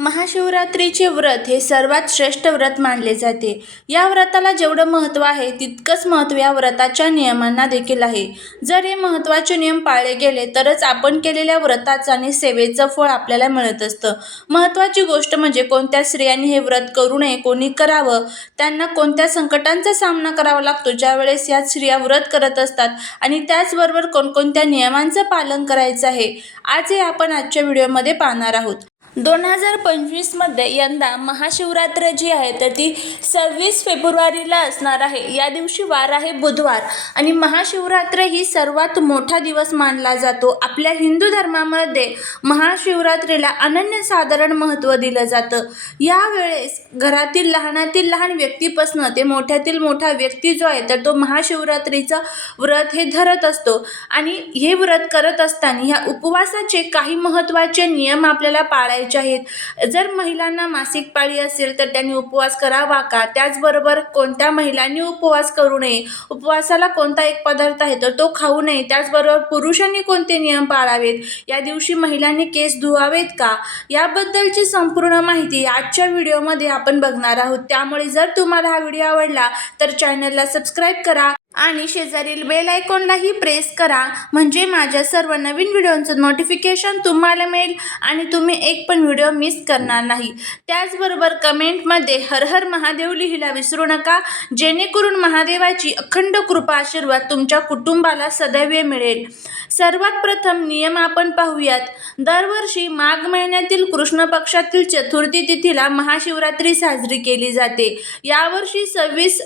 महाशिवरात्रीचे व्रत हे सर्वात श्रेष्ठ व्रत मानले जाते. या व्रताला जेवढं महत्त्व आहे तितकंच महत्त्व या व्रताच्या नियमांना देखील आहे. जर हे महत्त्वाचे नियम पाळले गेले तरच आपण केलेल्या व्रताचं आणि सेवेचं फळ आपल्याला मिळत असतं. महत्त्वाची गोष्ट म्हणजे कोणत्या स्त्रियांनी हे व्रत करू नये कोणी करावं त्यांना कोणत्या संकटांचा सामना करावा लागतो ज्यावेळेस या स्त्रिया व्रत करत असतात आणि त्याचबरोबर कोणकोणत्या नियमांचं पालन करायचं आहे आज हे आपण आजच्या व्हिडिओमध्ये पाहणार आहोत. दोन हजार पंचवीसमध्ये यंदा महाशिवरात्र जी आहे तर ती सव्वीस फेब्रुवारीला असणार आहे. या दिवशी वार आहे बुधवार आणि महाशिवरात्र ही सर्वात मोठा दिवस मानला जातो. आपल्या हिंदू धर्मामध्ये महाशिवरात्रीला अनन्यसाधारण महत्त्व दिलं जातं. यावेळेस घरातील लहानातील लहान व्यक्तीपासनं ते मोठ्यातील मोठा व्यक्ती जो आहे तर तो महाशिवरात्रीचं व्रत हे धरत असतो. आणि हे व्रत करत असताना ह्या उपवासाचे काही महत्त्वाचे नियम आपल्याला पाळायचे आहेत. जर महिलांना मासिक पाळी असेल तर त्यांनी उपवास करावा का? त्याचबरोबर कोणत्या महिलांनी उपवास करू नये? उपवासाला कोणता एक पदार्थ आहे तर तो खाऊ नये. त्याचबरोबर पुरुषांनी कोणते नियम पाळावेत? या दिवशी महिलांनी केस धुवावेत का? याबद्दलची संपूर्ण माहिती आजच्या व्हिडिओमध्ये आपण बघणार आहोत. त्यामुळे जर तुम्हाला हा व्हिडिओ आवडला तर चॅनलला सबस्क्राईब करा. आणि शेजारील बेल आयकॉनलाही प्रेस करा. म्हणजे माझ्या सर्व नवीन व्हिडिओंचं नोटिफिकेशन तुम्हाला मिळेल आणि तुम्ही एक पण व्हिडिओ मिस करणार नाही. त्याचबरोबर कमेंटमध्ये हर हर महादेव लिहिला विसरू नका. जेणेकरून महादेवाची अखंड कृपा आशीर्वाद तुमच्या कुटुंबाला सदैव मिळेल. सर्वात प्रथम नियम आपण पाहूयात. दरवर्षी माघ महिन्यातील कृष्ण पक्षातील चतुर्थी तिथीला महाशिवरात्री साजरी केली जाते. यावर्षी सव्वीस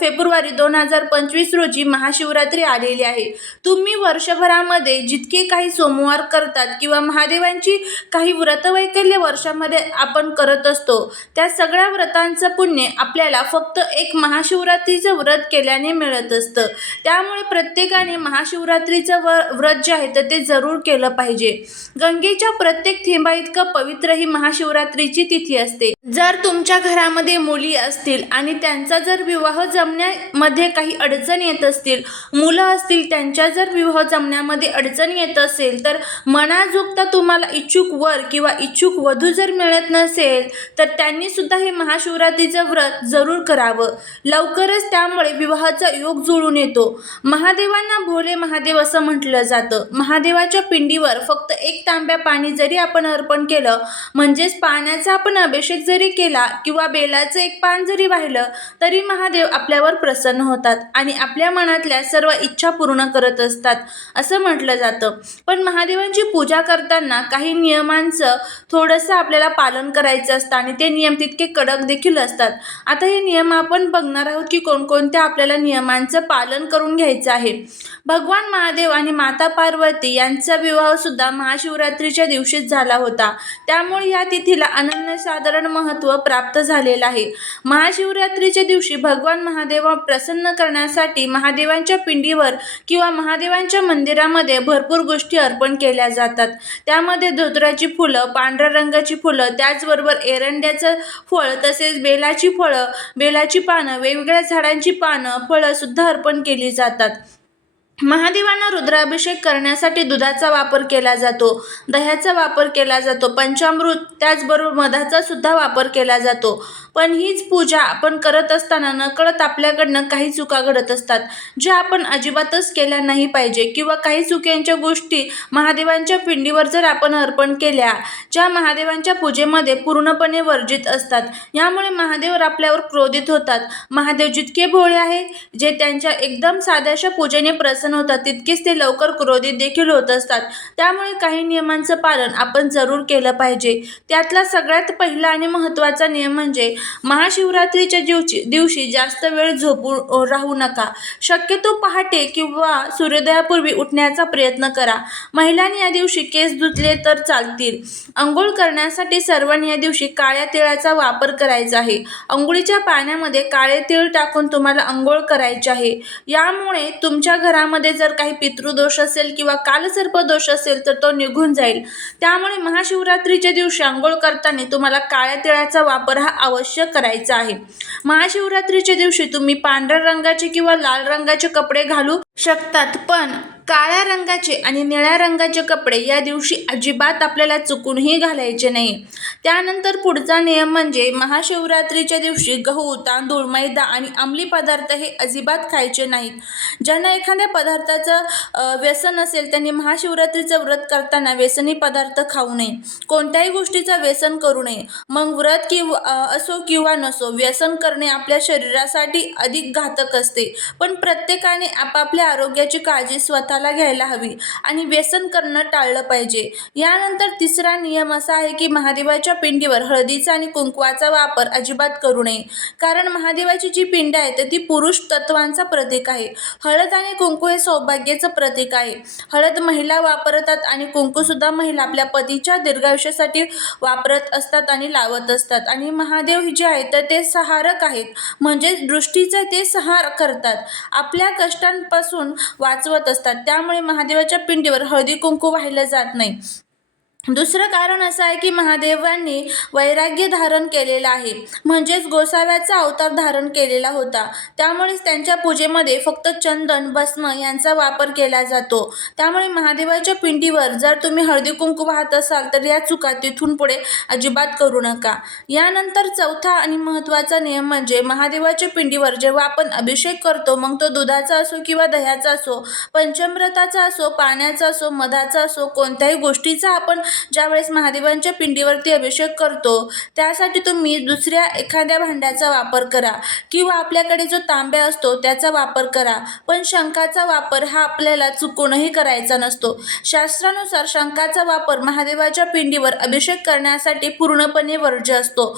फेब्रुवारी दोन हजार पंचवीस रोजी महाशिवरात्री आलेली आहे. तुम्ही वर्षभरामध्ये जितके काही सोमवार करतात किंवा महादेवांची काही व्रतवैकल्य वर्षामध्ये आपण करत असतो त्या सगळ्या व्रतांचं पुण्य आपल्याला फक्त एक महाशिवरात्रीचं व्रत केल्याने मिळत असतं. त्यामुळे प्रत्येकाने महाशिवरात्रीचं व व्रत जे आहे तर ते जरूर केलं पाहिजे. गंगेच्या प्रत्येक थेंबा इतकं पवित्र ही महाशिवरात्रीची तिथी असते. जर तुमच्या घरामध्ये मुली असतील आणि त्यांचा जर विवाह जमण्यामध्ये काही अडचण येत असतील मुलं असतील त्यांच्या जर विवाह जमण्यामध्ये अडचण येत असेल तर मनाजोगता तुम्हाला इच्छुक वर किंवा इच्छुक वधू जर मिळत नसेल तर त्यांनी सुद्धा हे महाशिवरात्रीचं व्रत जरूर करावं. लवकरच त्यामुळे विवाहाचा योग जुळून येतो. महादेवांना भोले महादेव असं म्हटलं जातं. महादेवाच्या पिंडीवर फक्त एक तांब्या पाणी जरी आपण अर्पण केलं म्हणजेच पाण्याचा आपण अभिषेक जरी केला किंवा बेलाचं एक पान जरी वाहिलं तरी महादेव आपल्यावर प्रसन्न होतात आणि आपल्या मनातल्या सर्व इच्छा पूर्ण करत असतात असं म्हटलं जातं. पण महादेवांची पूजा करताना काही नियमांचं थोडंसं आपल्याला पालन करायचं असतं आणि ते नियम तितके कडक देखील असतात. आता हे नियम आपण बघणार आहोत की कोणकोणत्या आपल्याला नियमांचं पालन करून घ्यायचं आहे. भगवान महादेव आणि माता पार्वती यांचा विवाहसुद्धा महाशिवरात्रीच्या दिवशीच झाला होता. त्यामुळे या तिथीला अनन्यसाधारण महत्त्व प्राप्त झालेलं आहे. महाशिवरात्रीच्या दिवशी भगवान महादेवा प्रसन्न करण्यासाठी महादेवांच्या पिंडीवर किंवा महादेवांच्या मंदिरामध्ये भरपूर गोष्टी अर्पण केल्या जातात. त्यामध्ये धोत्राची फुलं पांढऱ्या रंगाची फुलं त्याचबरोबर एरंड्याचं फळ तसेच बेलाची फळं बेलाची पानं वेगवेगळ्या झाडांची पानं फळंसुद्धा अर्पण केली जातात. महादेवांना रुद्राभिषेक करण्यासाठी दुधाचा वापर केला जातो दह्याचा वापर केला जातो पंचामृत त्याचबरोबर मधाचा सुद्धा वापर केला जातो. पण हीच पूजा आपण करत असताना नकळत आपल्याकडनं काही चुका घडत असतात ज्या आपण अजिबातच केल्या नाही पाहिजे किंवा काही चुक्यांच्या गोष्टी महादेवांच्या पिंडीवर जर आपण अर्पण केल्या ज्या महादेवांच्या पूजेमध्ये पूर्णपणे वर्जित असतात यामुळे महादेव आपल्यावर क्रोधित होतात. महादेव जितके भोळे आहे जे त्यांच्या एकदम साध्याशा पूजेने प्रसन्न होतात तितकेच ते लवकर क्रोधित देखील होत असतात. त्यामुळे काही नियमांचं पालन आपण जरूर केलं पाहिजे. त्यातला सगळ्यात पहिला आणि महत्त्वाचा नियम म्हणजे महाशिवरात्रीच्या दिवशी दिवशी जास्त वेळ झोपून राहू नका. शक्यतो पहाटे किंवा सूर्योदयापूर्वी उठण्याचा प्रयत्न करा. महिलांनी या दिवशी केस धुतले तर चालतील. आंघोळ करण्यासाठी सर्वांनी या दिवशी काळ्या तिळाचा वापर करायचा आहे. अंघोळीच्या पाण्यामध्ये काळे तिळ टाकून तुम्हाला अंघोळ करायचे आहे. यामुळे तुमच्या घरामध्ये जर काही पितृदोष असेल किंवा कालसर्पदोष असेल तर तो निघून जाईल. त्यामुळे महाशिवरात्रीच्या दिवशी आंघोळ करताना तुम्हाला काळ्या तिळाचा वापर हा अवश्य करायचं आहे. महाशिवरात्रीच्या दिवशी तुम्ही पांढऱ्या रंगाचे किंवा लाल रंगाचे कपडे घालू शकतात. पण काळ्या रंगाचे आणि निळ्या रंगाचे कपडे या दिवशी अजिबात आपल्याला चुकूनही घालायचे नाही. त्यानंतर पुढचा नियम म्हणजे महाशिवरात्रीच्या दिवशी गहू तांदूळ मैदा आणि अंमली पदार्थ हे अजिबात खायचे नाहीत. ज्यांना एखाद्या पदार्थाचं व्यसन असेल त्यांनी महाशिवरात्रीचं व्रत करताना व्यसनी पदार्थ खाऊ नये. कोणत्याही गोष्टीचं व्यसन करू नये. मग व्रत किंवा असो किंवा नसो व्यसन करणे आपल्या शरीरासाठी अधिक घातक असते. पण प्रत्येकाने आपापल्या आरोग्याची काळजी स्वतःला घ्यायला हवी आणि व्यसन करणं टाळलं पाहिजे. यानंतर तिसरा नियम असा आहे की महादेवाच्या पिंडीवर हळदीचा आणि कुंकवाचा वापर अजिबात करू नये. कारण महादेवाची जी पिंड आहे तर ती पुरुष तत्वांचा प्रतीक आहे. हळद आणि कुंकू हे सौभाग्याचं प्रतीक आहे. हळद महिला वापरतात आणि कुंकूसुद्धा महिला आपल्या पतीच्या दीर्घायुष्यासाठी वापरत असतात आणि लावत असतात. आणि महादेव जे आहेत तर ते सहारक आहेत. म्हणजे दृष्टीचे ते सहार करतात. आपल्या कष्टांपासून वाचवत असतात. त्यामुळे महादेवाच्या पिंडीवर हळदी कुंकू वाहिलं जात नाही. दुसरं कारण असं आहे की महादेवांनी वैराग्य धारण केलेलं आहे. म्हणजेच गोसाव्याचा अवतार धारण केलेला होता. त्यामुळेच त्यांच्या पूजेमध्ये फक्त चंदन भस्म यांचा वापर केला जातो. त्यामुळे महादेवाच्या पिंडीवर जर तुम्ही हळदी कुंकू वाहत असाल तर या चुका तिथून पुढे अजिबात करू नका. यानंतर चौथा आणि महत्त्वाचा नियम म्हणजे महादेवाच्या पिंडीवर जेव्हा आपण अभिषेक करतो मग तो दुधाचा असो किंवा दह्याचा असो पंचमृताचा असो पाण्याचा असो मधाचा असो कोणत्याही गोष्टीचा आपण ज्यावेळेस महादेवांच्या पिंडीवरती अभिषेक करतो त्यासाठी तुम्ही दुसऱ्या एखाद्या भांड्याचा वापर करा किंवा आपल्याकडे जो तांब्या असतो त्याचा वापर करा. पण शंखाचा वापर हा आपल्याला चुकूनही करायचा नसतो. शास्त्रानुसार शंखाचा वापर महादेवाच्या पिंडीवर अभिषेक करण्यासाठी पूर्णपणे वर्ज्य असतो.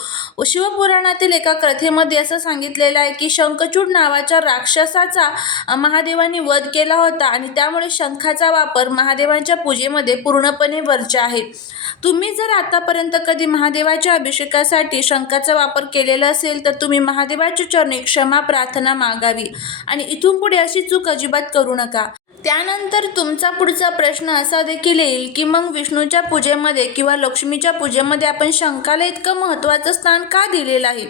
शिवपुराणातील एका कथेमध्ये असं सांगितलेलं आहे की शंखचूड नावाच्या राक्षसाचा महादेवांनी वध केला होता आणि त्यामुळे शंखाचा वापर महादेवांच्या पूजेमध्ये पूर्णपणे वर्ज्य आहे. तुम्ही जर आतापर्यंत कधी महादेवाच्या अभिषेकासाठी शंखाचा वापर केलेला असेल तर तुम्ही महादेवाच्या चरणी क्षमा प्रार्थना मागावी. आणि इथून पुढे अशी चूक अजिबात करू नका. त्यानंतर तुमचा पुढचा प्रश्न असा देखील येईल की मग विष्णूच्या पूजेमध्ये किंवा लक्ष्मीच्या पूजेमध्ये आपण शंखाला इतकं महत्त्वाचं स्थान का दिलेलं आहे?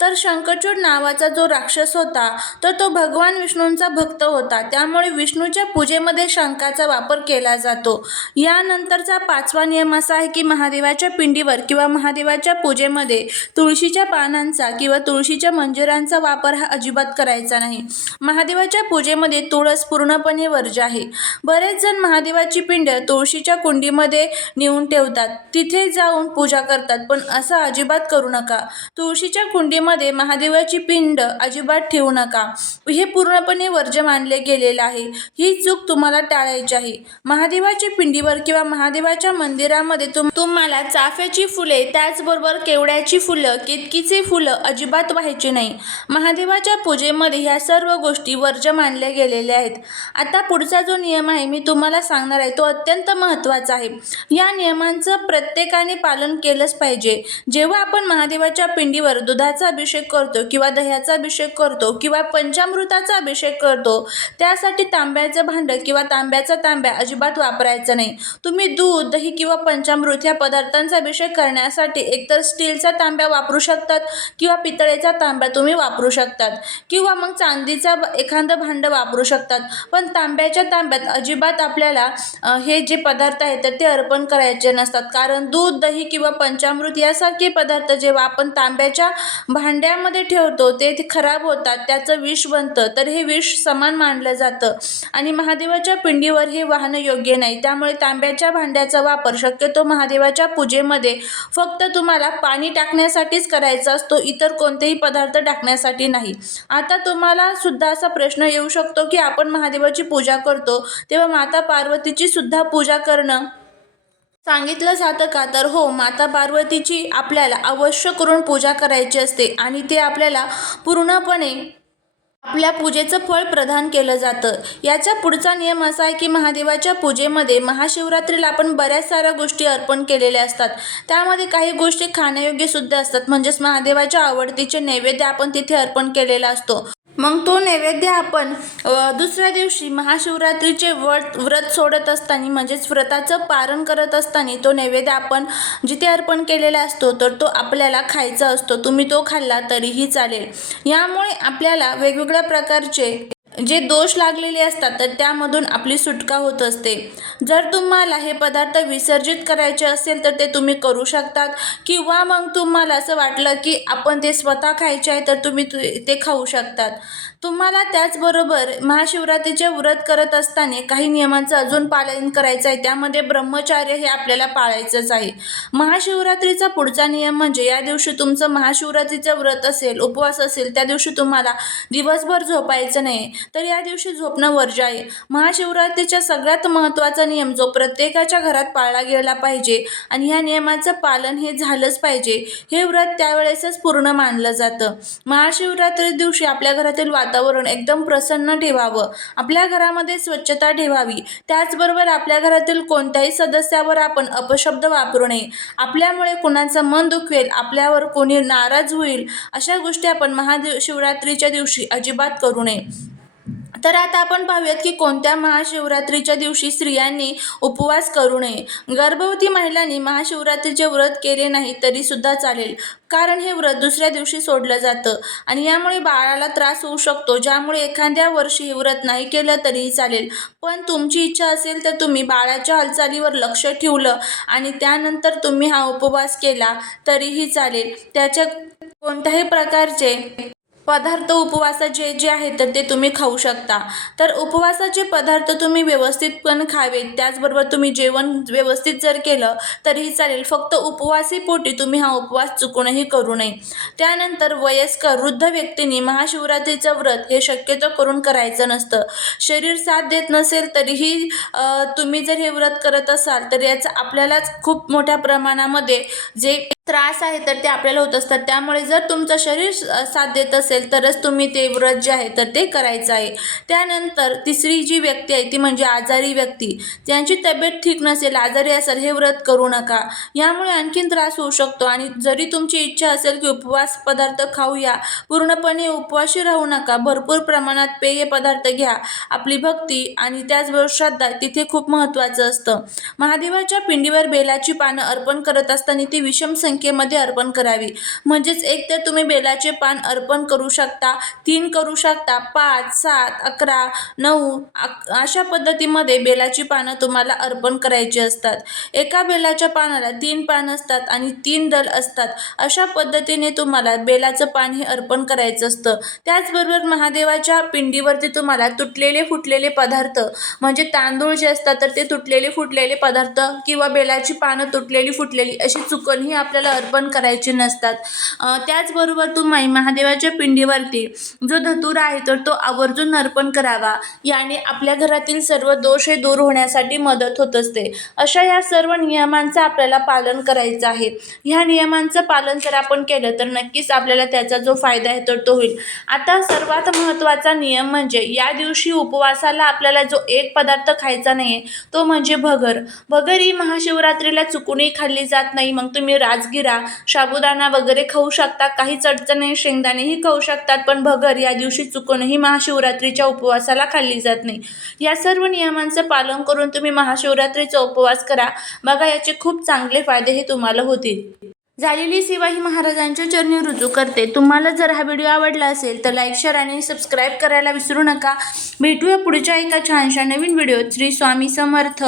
तर शंखचूड नावाचा जो राक्षस होता तर तो भगवान विष्णूंचा भक्त होता. त्यामुळे विष्णूच्या पूजेमध्ये शंखाचा वापर केला जातो. यानंतरचा पाचवा नियम असा आहे की महादेवाच्या पिंडीवर किंवा महादेवाच्या पूजेमध्ये तुळशीच्या पानांचा किंवा तुळशीच्या मंजिरांचा वापर हा अजिबात करायचा नाही. महादेवाच्या पूजेमध्ये तुळस पूर्णपणे वर्ज्य आहे. बरेच जण महादेवाची पिंड तुळशीच्या कुंडीमध्ये नेऊन ठेवतात. तिथे जाऊन पूजा करतात पण असं अजिबात करू नका. तुळशीच्या कुंडीमध्ये महादेवाची पिंड अजिबात ठेवू नका. हे पूर्णपणे वर्ज मानले गेलेलं आहे. ही चूक तुम्हाला टाळायची आहे. महादेवाच्या पिंडीवर किंवा महादेवाच्या मंदिरामध्ये तुम तुम्हाला चाफ्याची फुले त्याचबरोबर केवड्याची फुलं केतकीचे फुलं अजिबात व्हायची नाही. महादेवाच्या पूजेमध्ये ह्या सर्व गोष्टी वर्ज मानल्या गेलेल्या आहेत. आता पुढचा जो नियम आहे मी तुम्हाला सांगणार आहे तो अत्यंत महत्त्वाचा आहे. या नियमांचं प्रत्येकाने पालन केलंच पाहिजे. जेव्हा आपण महादेवाच्या पिंडीवर दुधाचा अभिषेक करतो किंवा दह्याचा अभिषेक करतो किंवा पंचामृताचा अभिषेक करतो त्यासाठी तांब्याचं भांडं किंवा तांब्याचा तांब्या अजिबात वापरायचा नाही. तुम्ही दूध दही किंवा पंचामृत या पदार्थांचा अभिषेक करण्यासाठी एकतर स्टीलचा तांब्या वापरू शकतात किंवा पितळेचा तांब्या तुम्ही वापरू शकतात. किंवा मग चांदीचा एखादं भांडं वापरू शकतात. पण तांब्या तांब्याच्या तांब्यात अजिबात आपल्याला हे जे पदार्थ आहेत तर ते अर्पण करायचे नसतात. कारण दूध दही किंवा पंचामृत यासारखे पदार्थ जेव्हा आपण तांब्याच्या भांड्यामध्ये ठेवतो ते ते खराब होतात त्याचं विष बनतं. तर हे विष समान मानलं जातं. आणि महादेवाच्या पिंडीवर हे वाहनं योग्य नाही. त्यामुळे तांब्याच्या भांड्याचा वापर शक्यतो महादेवाच्या पूजेमध्ये फक्त तुम्हाला पाणी टाकण्यासाठीच करायचा असतो इतर कोणतेही पदार्थ टाकण्यासाठी नाही. आता तुम्हाला सुद्धा असा प्रश्न येऊ शकतो की आपण महादेवाची पूजा करतो तेव्हा माता पार्वतीची सुद्धा पूजा करणं. सांगितलं जातं का? तर हो माता पार्वतीची आपल्याला अवश्य करून पूजा करायची असते आणि ते आपल्याला पूर्णपणे आपल्या पूजेचं फळ प्रदान केलं जातं. याचा पुढचा नियम असा आहे की महादेवाच्या पूजेमध्ये महाशिवरात्रीला आपण बऱ्याच साऱ्या गोष्टी अर्पण केलेल्या असतात. त्यामध्ये काही गोष्टी खाण्यायोग्य सुद्धा असतात. म्हणजेच महादेवाच्या आवडतीचे नैवेद्य आपण तिथे अर्पण केलेला असतो. मग तो नैवेद्य आपण दुसऱ्या दिवशी महाशिवरात्रीचे व्रत व्रत सोडत असताना म्हणजेच व्रताचं पारण करत असताना तो नैवेद्य आपण जिथे अर्पण केलेला असतो तर तो आपल्याला खायचा असतो. तुम्ही तो खाल्ला तरीही चालेल. यामुळे आपल्याला वेगवेगळ्या प्रकारचे जे दोष लागलेले असतात तर त्यामधून आपली सुटका होत असते. जर तुम्हाला हे पदार्थ विसर्जित करायचे असेल तर ते तुम्ही करू शकतात. किंवा मग तुम्हाला असं वाटलं की आपण ते स्वतः खायचे आहे तर तुम्ही ते ते खाऊ शकतात. तुम्हाला त्याचबरोबर महाशिवरात्रीचे व्रत करत असताना काही नियमांचं अजून पालन करायचं आहे. त्यामध्ये ब्रह्मचार्य हे आपल्याला पाळायचंच आहे. महाशिवरात्रीचा पुढचा नियम म्हणजे या दिवशी तुमचं महाशिवरात्रीचं व्रत असेल उपवास असेल त्या दिवशी तुम्हाला दिवसभर झोपायचं नाही. तर या दिवशी झोपणं वर्ज्य आहे महाशिवरात्रीचा सगळ्यात महत्त्वाचा नियम जो प्रत्येकाच्या घरात पाळला गेला पाहिजे आणि ह्या नियमाचं पालन हे झालंच पाहिजे हे व्रत त्यावेळेसच पूर्ण मानलं जातं. महाशिवरात्री दिवशी आपल्या घरातील वातावरण एकदम प्रसन्न ठेवावं आपल्या घरामध्ये स्वच्छता ठेवावी. त्याचबरोबर आपल्या घरातील कोणत्याही सदस्यावर आपण अपशब्द वापरू नये. आपल्यामुळे कुणाचं मन दुखवेल आपल्यावर कोणी नाराज होईल अशा गोष्टी आपण महादेव शिवरात्रीच्या दिवशी अजिबात करू नये. तर आता आपण पाहूयात की कोणत्या महाशिवरात्रीच्या दिवशी स्त्रियांनी उपवास करू नये? गर्भवती महिलांनी महाशिवरात्रीचे व्रत केले नाही तरी सुद्धा चालेल. कारण हे व्रत दुसऱ्या दिवशी सोडलं जातं आणि यामुळे बाळाला त्रास होऊ शकतो ज्यामुळे एखाद्या वर्षी हे व्रत नाही केलं तरीही चालेल. पण तुमची इच्छा असेल तर तुम्ही बाळाच्या हालचालीवर लक्ष ठेवलं आणि त्यानंतर तुम्ही हा उपवास केला तरीही चालेल. त्याच्या कोणत्याही प्रकारचे पदार्थ उपवासाचे जे आहेत तर ते तुम्ही खाऊ शकता. तर उपवासाचे पदार्थ तुम्ही व्यवस्थित पण खावेत त्याचबरोबर तुम्ही जेवण व्यवस्थित जर केलं तरीही चालेल. फक्त उपवासी पोटी तुम्ही हा उपवास चुकूनही करू नये. त्यानंतर वयस्कर वृद्ध व्यक्तींनी महाशिवरात्रीचं व्रत हे शक्यतो करून करायचं नसतं. शरीर साथ देत नसेल तरीही तुम्ही जर हे व्रत करत असाल तर याचा आपल्यालाच खूप मोठ्या प्रमाणामध्ये जे त्रास आहे तर ते आपल्याला होत असतात. त्यामुळे जर तुमचं शरीर साथ देत असेल तरच तुम्ही ते व्रत जे आहे तर ते करायचं आहे. त्यानंतर तिसरी जी व्यक्ती आहे ती म्हणजे आजारी व्यक्ती. ज्यांची तब्येत ठीक नसेल आजारी असेल हे व्रत करू नका. यामुळे आणखीन त्रास होऊ शकतो आणि जरी तुमची इच्छा असेल की उपवास पदार्थ खाऊया पूर्णपणे उपवासी राहू नका. भरपूर प्रमाणात पेय पदार्थ घ्या. आपली भक्ती आणि त्याचबरोबर श्रद्धा तिथे खूप महत्त्वाचं असतं. महादेवाच्या पिंडीवर बेलाची पानं अर्पण करत असताना ती विषम संख्येमध्ये अर्पण करावी. म्हणजेच एक तर तुम्ही बेलाचे पान अर्पण करू शकता तीन करू शकता पाच सात अकरा नऊ अशा पद्धतीमध्ये बेलाची पानं तुम्हाला अर्पण करायची असतात. एका बेलाच्या पानाला तीन पान असतात आणि तीन दल असतात. अशा पद्धतीने तुम्हाला बेलाचं पान हे अर्पण करायचं असतं. त्याचबरोबर महादेवाच्या पिंडीवरती तुम्हाला तुटलेले फुटलेले पदार्थ म्हणजे तांदूळ जे असतात तर ते तुटलेले फुटलेले पदार्थ किंवा बेलाची पानं तुटलेली फुटलेली अशी चुकणही आपल्याला अर्पण करायचे नसतात. त्याचबरोबर तुम्ही महादेवाच्या पिंडीवरती जो धतुरा आहे तर तो आवर्जून अर्पण करावा. याने आपल्या घरातील सर्व दोष हे दूर होण्यासाठी मदत होत असते. अशा या सर्व नियमांचं आपल्याला पालन करायचं आहे. ह्या नियमांचं पालन जर आपण केलं तर नक्कीच आपल्याला त्याचा जो फायदा आहे तर तो होईल. आता सर्वात महत्त्वाचा नियम म्हणजे या दिवशी उपवासाला आपल्याला जो एक पदार्थ खायचा नाही तो म्हणजे भगर. भगर ही महाशिवरात्रीला चुकूनही खाल्ली जात नाही. मग तुम्ही राजगिरा साबुदाणा वगैरे खाऊ शकता. काहीच अडचणी शेंगदाणेही खाऊ शकतात पण भगर या दिवशी चुकूनही महाशिवरात्रीच्या उपवासाला खाल्ली जात नाही. या सर्व नियमांचं पालन करून तुम्ही महाशिवरात्रीचा उपवास करा. बघा याचे खूप चांगले फायदे हे तुम्हाला होतील. झालेली सेवा ही महाराजांच्या चरणी रुजू करते. तुम्हाला जर हा व्हिडिओ आवडला असेल तर लाईक शेअर आणि सबस्क्राईब करायला विसरू नका. भेटूया पुढच्या एका छानशा नवीन व्हिडिओ श्री स्वामी समर्थ.